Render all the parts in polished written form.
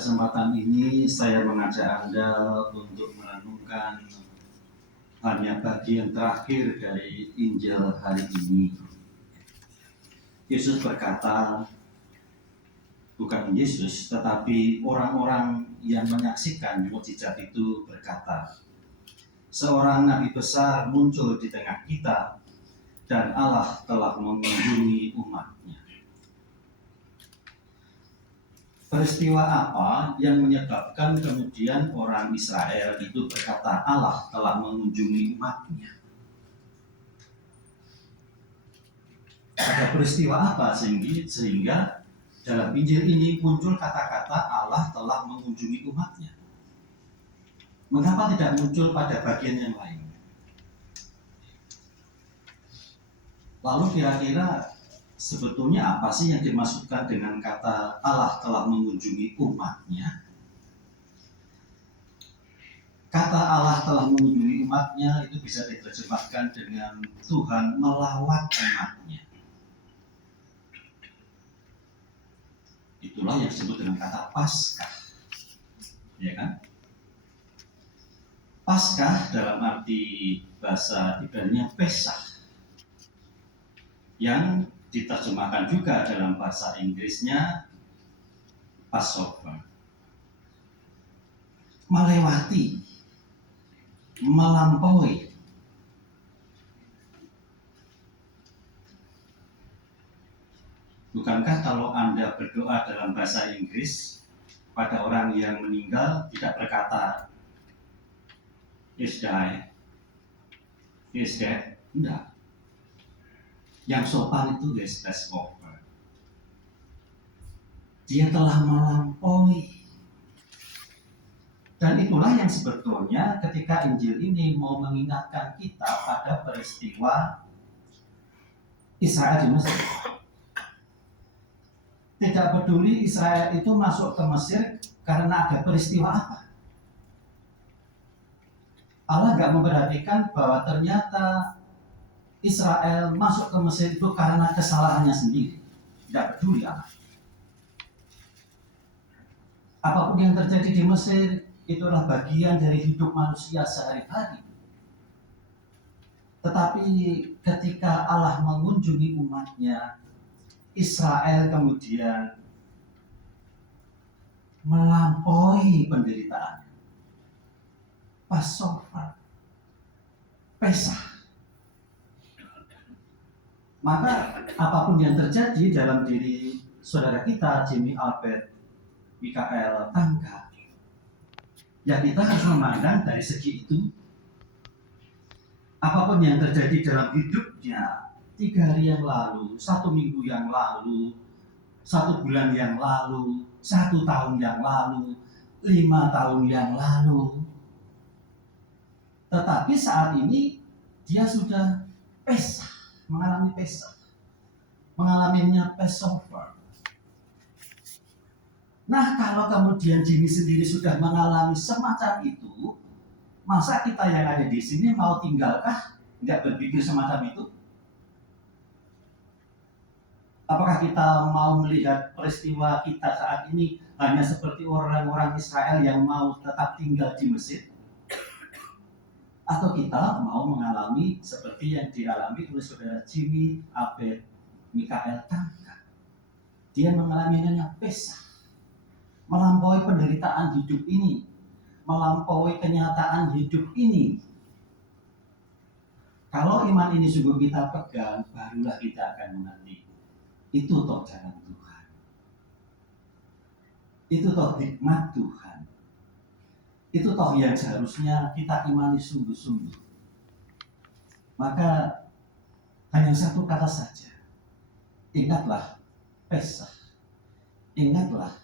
kesempatan ini saya mengajak Anda untuk merenungkan hanya bagian terakhir dari Injil hari ini. Yesus berkata, bukan Yesus, tetapi orang-orang yang menyaksikan mukjizat itu berkata, seorang nabi besar muncul di tengah kita dan Allah telah mengunjungi umatnya. Peristiwa apa yang menyebabkan kemudian orang Israel itu berkata Allah telah mengunjungi umatnya? Ada peristiwa apa sehingga dalam Injil ini muncul kata-kata Allah telah mengunjungi umatnya? Mengapa tidak muncul pada bagian yang lain? Lalu kira-kira sebetulnya apa sih yang dimaksudkan dengan kata Allah telah mengunjungi umatnya? Kata Allah telah mengunjungi umatnya itu bisa diterjemahkan dengan Tuhan melawat umatnya. Itulah yang disebut dengan kata Paskah. Ya kan? Paskah dalam arti bahasa Ibrani Pesach, yang diterjemahkan juga dalam bahasa Inggrisnya Passover. Melewati, melampaui. Bukankah kalau Anda berdoa dalam bahasa Inggris pada orang yang meninggal tidak berkata is dead, is dead? Tidak. Yang sopan itu is over. Dia telah melampaui. Dan itulah yang sebetulnya ketika Injil ini mau mengingatkan kita pada peristiwa Israel di Mesir. Tidak peduli Israel itu masuk ke Mesir karena ada peristiwa apa. Allah nggak memperhatikan bahwa ternyata Israel masuk ke Mesir itu karena kesalahannya sendiri. Tidak peduli Allah. Apapun yang terjadi di Mesir itulah bagian dari hidup manusia sehari-hari. Tetapi ketika Allah mengunjungi umatnya, Israel kemudian melampaui penderitaan. Passover, Pesach. Maka apapun yang terjadi dalam diri saudara kita, Jimmy Albert, Mikael Tangga, ya kita harus memandang dari segi itu. Apapun yang terjadi dalam hidupnya 3 hari yang lalu, 1 minggu yang lalu, 1 bulan yang lalu, 1 tahun yang lalu, 5 tahun yang lalu. Tetapi saat ini dia sudah Pesach, mengalami Pesach, mengalaminya Passover. Nah, kalau kemudian Jimmy sendiri sudah mengalami semacam itu, masa kita yang ada di sini mau tinggalkah? Tidak berpikir semacam itu? Apakah kita mau melihat peristiwa kita saat ini hanya seperti orang-orang Israel yang mau tetap tinggal di Mesir? Atau kita mau mengalami seperti yang dialami oleh saudara Jimmy Albert Mikael Tangga? Dia mengalaminya Pesach, melampaui penderitaan hidup ini, melampaui kenyataan hidup ini. Kalau iman ini sungguh kita pegang, barulah kita akan mengerti. Itu toh jalan Tuhan. Itu toh hikmat Tuhan. Itu toh yang seharusnya kita imani sungguh-sungguh. Maka hanya satu kata saja. Ingatlah Pesach. Ingatlah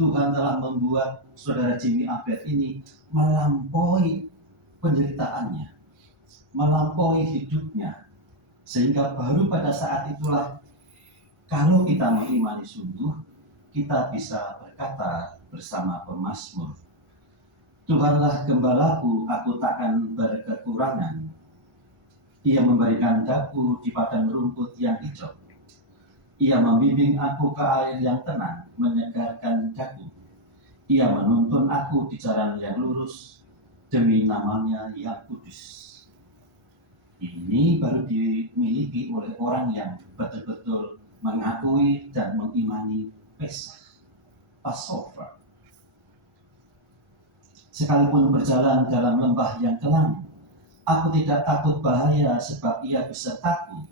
Tuhan telah membuat saudara Jimmy Albert ini melampaui penderitaannya, melampaui hidupnya, sehingga baru pada saat itulah kalau kita mengimani sungguh, kita bisa berkata bersama pemazmur, Tuhanlah gembalaku, aku takkan berkekurangan. Ia memberikan daku di padang rumput yang hijau. Ia membimbing aku ke air yang tenang, menyegarkan daku. Ia menuntun aku di jalan yang lurus demi namanya yang kudus. Ini baru dimiliki oleh orang yang betul-betul mengakui dan mengimani Pesach, Passover. Sekalipun berjalan dalam lembah yang kelam, aku tidak takut bahaya sebab ia besertaku.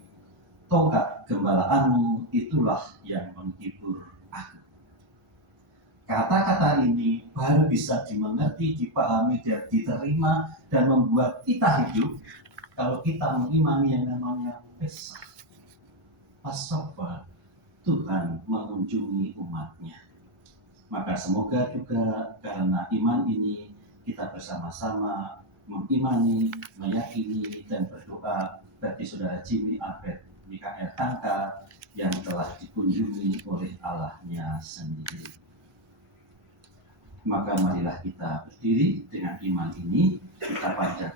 Tongkat gembalaanmu itulah yang menghibur aku. Kata-kata ini baru bisa dimengerti, dipahami, dan diterima dan membuat kita hidup kalau kita mengimani yang namanya Pesach, Passover, Tuhan mengunjungi umatnya. Maka semoga juga karena iman ini kita bersama-sama mengimani, meyakini, dan berdoa bagi saudara Jimmy Albert Mikael Tangka yang telah dikunjungi oleh Allahnya sendiri. Maka marilah kita berdiri dengan iman ini, kita panjatkan